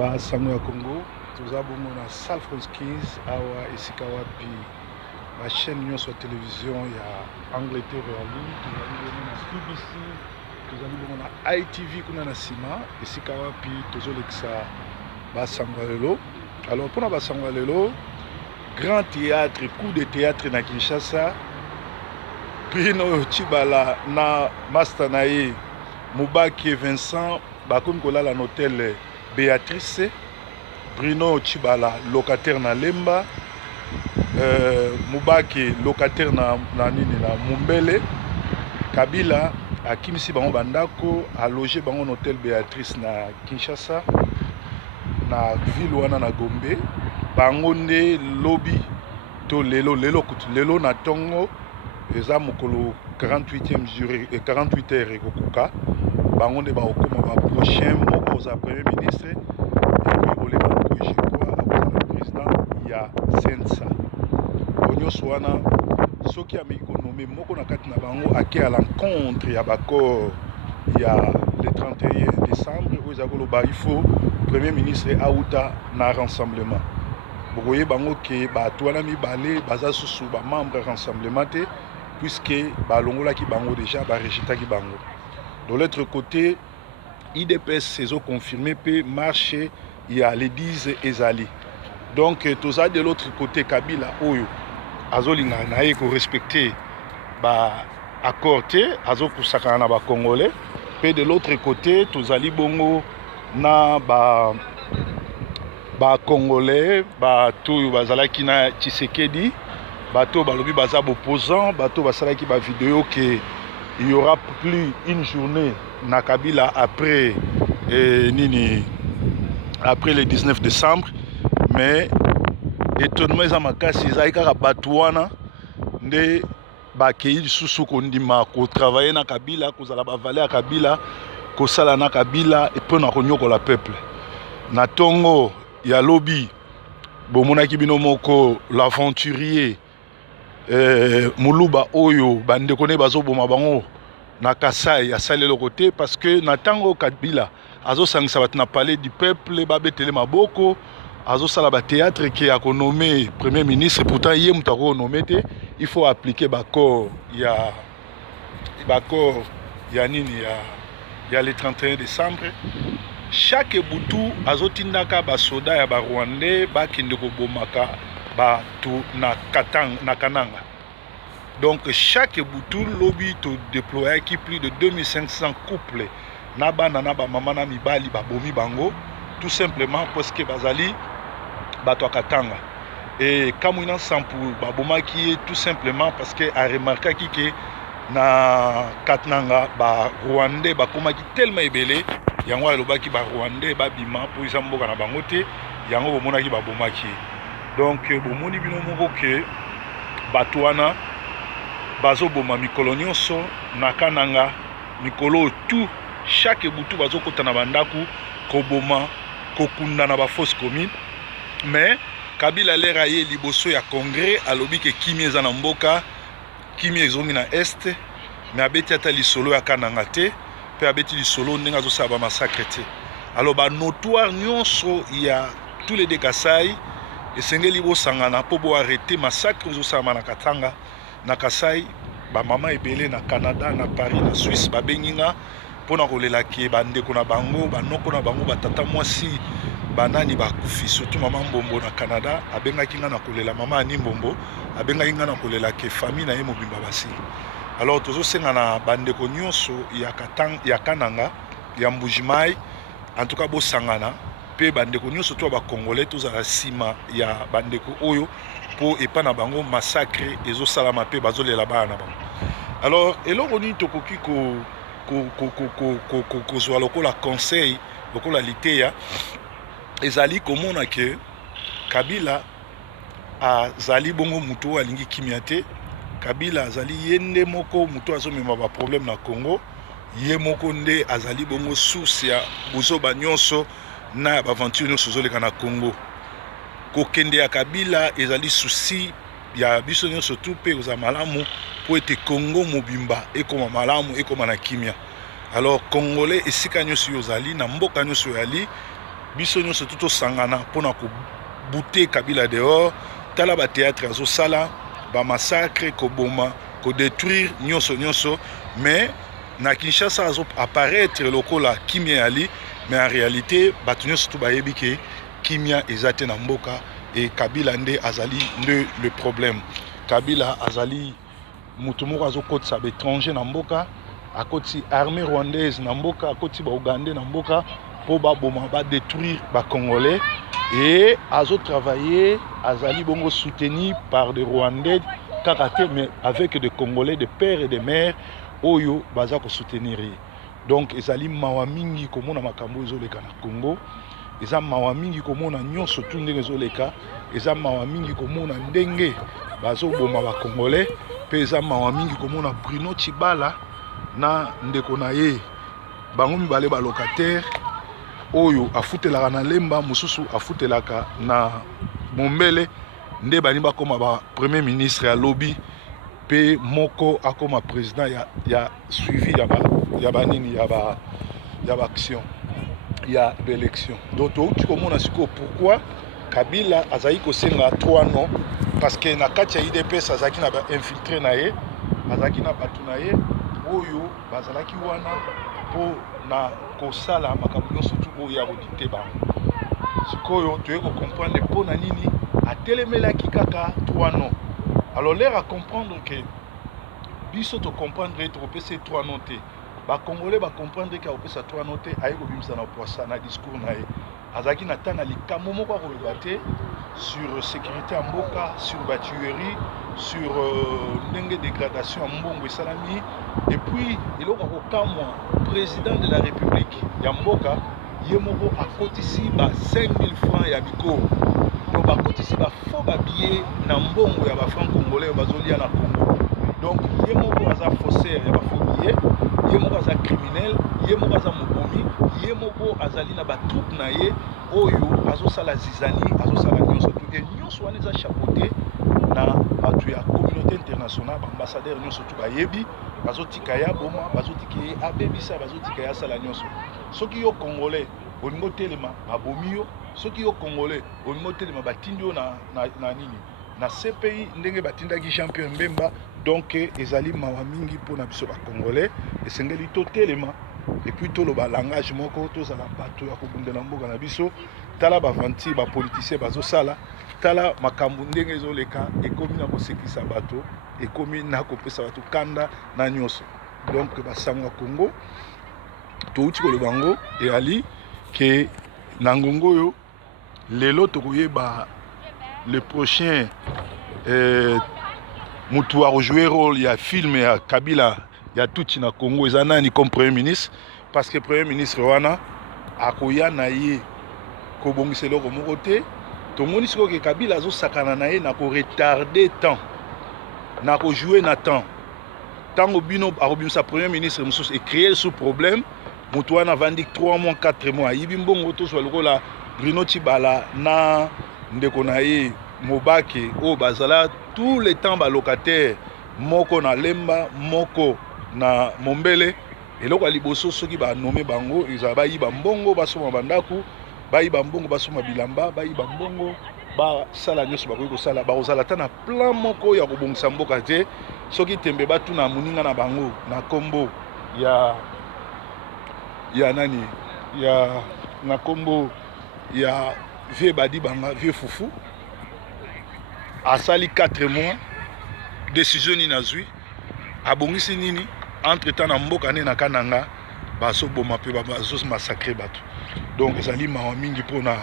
Sango ya Congo, nous avons na Salfronskis, awa esika wapi la chaîne nyonso ya télévision ya Angleterre ya Lille, na CBC, na ITV kuna na sima, esika wapi tozolekisa Sango lelo. Alors pour na Sango lelo, grand théâtre, coup de théâtre na Kinshasa, Bruno Tshibala na master naye Mubaki Vincent bakomi kolala na hôtel Béatrice. Bruno Tshibala locataire na Lemba, Mubaki locataire na Mumbele. Kabila akimisi bango bandako a logé bango na hôtel Béatrice na Kinshasa na ville wana na Gombe. Bango nde lobby to lelo na tongo eza mokolo 48e jour 48 heures ekokuka. Bango nde bakokoma ba prochain moko za premier ministre et puis olema ko je crois le président ya Sensa. Onyoso wana soki ameki konomé moko na kati na bango ake à l'encontre ya bakor ya le 31 décembre où ils ont il faut premier ministre auta na rassemblement. Bokoye bango ke bato wana mibale baza susu ba membre rassemblement te puisque balongola ki bango déjà ba rejeta ki bango. De l'autre côté, IDPS s'est confirmé peut marcher il y a les 10 ezali. Donc tous de l'autre côté Kabila oyo azolinga naye ko respecter ba accord te azo kusaka na ba congolais. Puis de l'autre côté tous ali bongo na ba congolais ba to bazalaki na Tshisekedi bato balobi baza opposant bato basalaki ba vidéo que il y aura plus une journée na Kabila après après le 19 décembre, mais étonnement za makasi ezali kaka bato wana nde bakei lisusu kondima ko travailler na Kabila kozala ba valer ya Kabila kosala na Kabila et peu na konyokola peuple na tongo ya lobby bomonaki bino moko l'aventurier Muluba oyo bandeko ne bazoboma bango na Kasai asali le côté parce que na tango Kabila azo sangisa bat na palais du peuple babetele maboko azo sala ba théâtre qui a nommé premier ministre pourtant yé mutako nommé te il faut appliquer bakor ya nini ya le 31 décembre chaque butu azotindaka ba soda ya ba Rwandais bakende ko bomaka bato na Kananga. Donc chaque boutou lobby to déployer qui plus de 2500 couples na bana na ba mama na mibali ba bomi bango tout simplement parce que bazali bato Katanga et kamuna sampu ba bomaki tout simplement parce que a remarqué que na Katanga ba Rwandais ba komaki tellement ebele yango alobaki ba Rwandais ba bima pour izamboka na bango te yango bomonaki ba bomaki. Donc bomoni bino moko ke bato wana bazoboma mikolo nyonso na Kananga mikolo tout chaque butu bazokota na bandaku koboma kokunda na ba fausse commune mais Kabila lera ye liboso ya congrès alobi ke kimi eza na mboka kimi ezongi na est mais abeti ata lisolo ya Kananga te pe abeti lisolo ndenge azosala ba massacre te. Alors ba notoire nyonso ya tous les Kasai esengeli bosangana po bo arrêter massacre ozosala na Katanga na Kasai ba mama ebele na Canada na Paris na Suisse ba benginga pona kolela ke bandeko na bango banoko na bango batata mwasi banani bakufi surtout mama Mbombo na Canada abengaki nga na kolela mama ani Mbombo abengaki nga na kolela ke famille na ye mobimba basi. Alors tozosenga na bandeko nyonso ya Kananga ya Mbujimai en tout cas bosangana pe bandeko nyonso to ba congolais tozala sima ya bandeko oyo po epa na bango massacre ezosalama pe bazolela bana bango. Alors eloko nini tokoki kozwa lokola conseil lokola liteya ezali komona ke Kabila azali bongo muto alingi kimia te. Kabila azali yende moko muto azomema ba problème na Congo ye moko nde azali bongo source ya bozoba nyonso na aventure nyonso zoleka na Congo. Kokende ya Kabila ezali souci ya biso nyonso tout pe oza malamu po ete Congo mobimba ekoma malamu ekoma na kimia. Alors congolais esika nyonso yozali na mboka nyonso yali biso nyonso tozosangana mpona kobute Kabila dehors. Tala ba théâtre azosala ba massacre koboma kodétruire nyonso mais na Kinshasa azo apparaître lokola kimia ali, mais en réalité bato nyonso to bayebi ke kimia ezate na mboka et Kabila nde azali le problème. Kabila azali mutu moko azokotisa baétranger na mboka, akoti armée rwandaise na mboka, akoti ba ougandais na mboka po baboma badétruire ba congolais, et azo travailler azali bongo soutenu par des rwandais karaté, mais avec des congolais de père et de mère oyo baza ko soutenir. Donc ezali mawa mingi komona makambo ezoleka na Congo, eza mawa mingi komona nyonso tu ndenge ezoleka, eza mawa mingi komona ndenge bazoboma ba congolais, pe eza mawa mingi komona Bruno Tshibala na ndeko na ye bango mibale ba locataire oyo afutelaka na Lemba, mosusu afutelaka na Mombele, nde bani bakoma ba premier ministre ya lobby, pe moko akoma président ya suivi ya banini ya ba action ya élection. Donc tu komona siko pourquoi Kabila azali kosenga 3 noms, parce que na kati ya IDPS azaki na ba infiltré na ye, azaki na batu na ye oyo bazalaki wana po na kosala makambo nyonso tu oyo ya kodite bango. Sikoyo toye ko comprendre po na nini atelemelaki kaka 3 noms. Alors l'air à comprendre que biso to comprendre to kopesa 3 noms te, ba congolais ba comprendre que opesa 3 noms te, ayi ko bimisa na poisa na discours na ye azaki na tanga likambo moko ko lebate sur sécurité en mboka, sur la tuerie, sur ndenge dégradation en mbongo esalami, et puis il a un président de la République ya mboka ye moko akotisi ba 5000 francs ya biko, no bakotisi ba faux ba billet na mbongo ya ba francs congolais bazolia na Congo. Donc ye moko aza faussaire ya ba faux billets, ye moko aza criminel, ye moko aza mobomi, ye moko azali na ba troupe na ye oyo azosala zizani, azosala nyonso tu, et nyonso wana eza chapeauté na batu ya communauté internationale, ba ambassadeur nyonso tu bayebi bazotika ya boma, bazotika ye abebisa, bazotika ya sala nyonso. Soki yo congolais olingo telema babomi yo, soki yo congolais olingo telema batindi yo na nini na CPI ndenge batindaki champion Mbemba. Donc ezali mawa mingi mpona biso ba congolais, esengeli to telema et puis tout le langage moko tozala bato ya kobundela mboka na biso. Tala bavanti ba politicien bazosala, tala makambo ndenge ezoleka, ekomi na kosekisa bato, ekomi na kopesa bato kanda na nyonso. Donc basanga Congo touti kolobango et ali ke na ngongo yo lelo tokoyeba le prochain mutu a jouer rôle ya film ya Kabila ya tuti na Congo eza nani comme premier ministre, parce que premier ministre wana akoya na ye kobongisa eloko moko te. Tomoni siko ke Kabila azosakana na ye na ko retarder temps, na ko jouer na temps, tango bino akobimisa premier ministre mosusu et créer ce problème. Mutu wana vandi 3 mois 4 mois yibi mbongo tozwa lokola Bruno Tshibala na ndeko na ye Mobake o bazala tout le temps ba locataire moko na Lemba, moko na Mombele, eloko ya liboso soki ba nommé bango ezala bayiba mbongo basoma bandaku, bayiba mbongo basoma bilamba, bayiba mbongo basala nyonso bakoki kosala, bakozala ta na plan moko ya kobongisa mboka te. Soki tembe batu na moninga na bango na kombo ya nani ya na kombo ya vieux badi banga vieux fufu asali 4 mois décision ni nazui abongisi nini entre temps na mboka ne na kananga baso boma pe baso massacrer bato. Donc ezali mawa mingi pona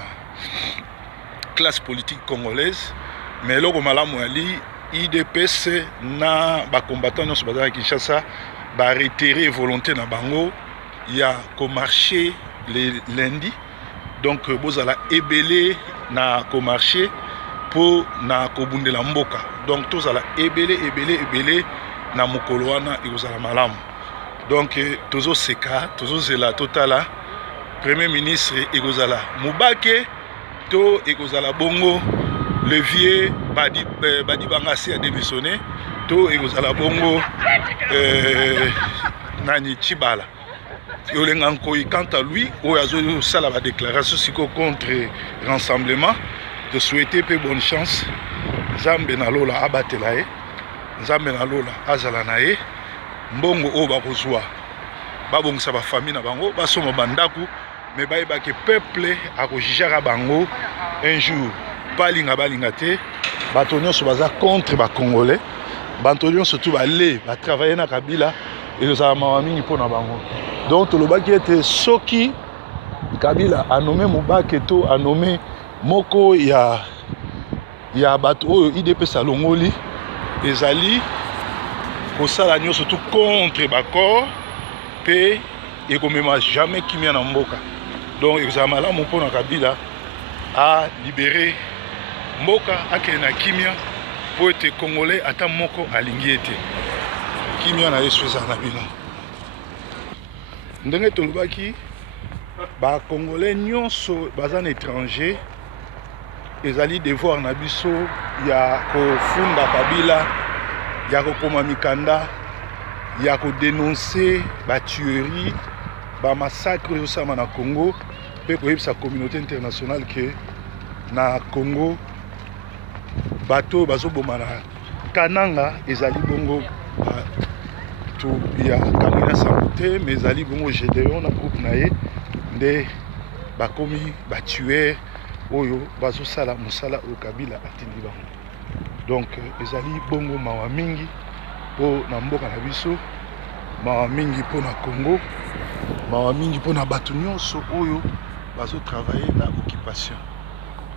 classe politique congolaise, mais loko malamu ali IDPS na ba combattants nyonso bazala Kinshasa ba réitérer volonté na bango ya ko marcher les lundi. Donc bozala ebele na ko marcher po na kobundela mboka. Donc tozala ebele na mokolo wana ekozala malamu. Donc tozo seka tozozela totala premier ministre ekozala Mobake to ekozala bongo le vieux badi bangasi a démissionné to ekozala bongo nani Tshibala. Quant à lui, ça la déclaration contre rassemblement, de souhaiter bonne chance. Nzambe na lola abatela ye, Nzambe na lola azala na ye, mbongo o bakozwa babongisa ba famille na bango, basoma bandaku, mais bayeba ke peuple akojijaka bango un jour. Balinga te, bato nyonso baza contre ba Congolais, bato nyonso surtout bale ba travailler na Kabila et ezala mawa mingi mpona bango. Donc tolobaki ete soki Kabila a nommé Mubake to a nommé moko ya bato oyo IDPS alongoli ezali kosala nyonso surtout contre bakor pe ekomema jamais kimia na mboka. Donc ezala malamu mpona Kabila a libéré mboka akende na kimia po ete Congolais ata moko alingi ete kimia na yesu ezala na bino. Ndenge tolobaki ba Congolais nyonso baza na étranger ezali devoir na biso ya kofunda Kabila, ya kokoma mikanda, ya kodénoncer ba tuerie, ba massacre ezosama na Congo, pe koyebisa communauté internationale ke na Congo bato bazoboma na Kananga ezali bongo bato ya Kamina Santé, mais ezali bongo Gédéon na groupe na ye nde bakomi batuer oyo bazosala mosala oyo Kabila atindi bango. Donc ezali bongo mawa mingi po na mboka na biso, mawa mingi po na Congo, mawa mingi po na bato nyonso oyo bazotravailler na occupation.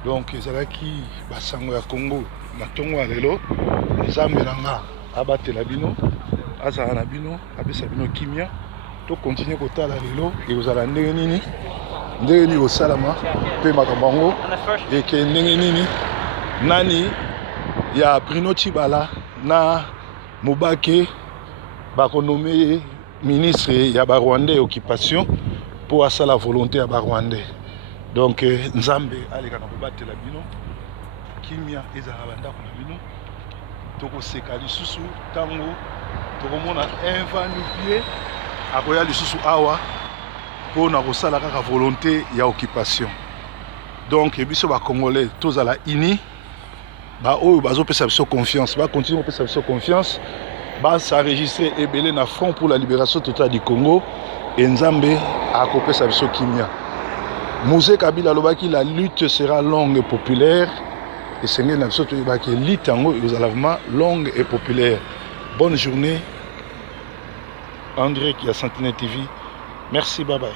Donc ezalaki basango ya Congo na ntongo ya lelo, Nzambe na nga abatela bino, azala na bino, apesa bino kimia, to continue kotala lelo ekozala ndenge nini osalama pe makambo yango eke ndenge nini nani ya Bruno Tshibala na Mubake bakonome ministre ya Rwandais occupation pour asala volonté ya Rwandais. Donc Nzambe aleka na kobatela bino kimia ezala bandako na bino, tokoseka lisusu tango tokomona invanupier akoya lisusu awa pour na kosala kaka volonté ya occupation. Donc biso ba Congolais tozala ini ba oyo bazopesa biso confiance, ba continuer kopesa biso confiance, ba s'enregistrer ebele na Front pour la libération totale du Congo et Nzambe akopesa biso kimia. Mouzé Kabila lobaki la lutte sera longue et populaire, et Seigneur na biso toyebaki lutte yango ezala vraiment longue et populaire. Bonne journée. André qui a Sentinelle TV. Merci, bye bye.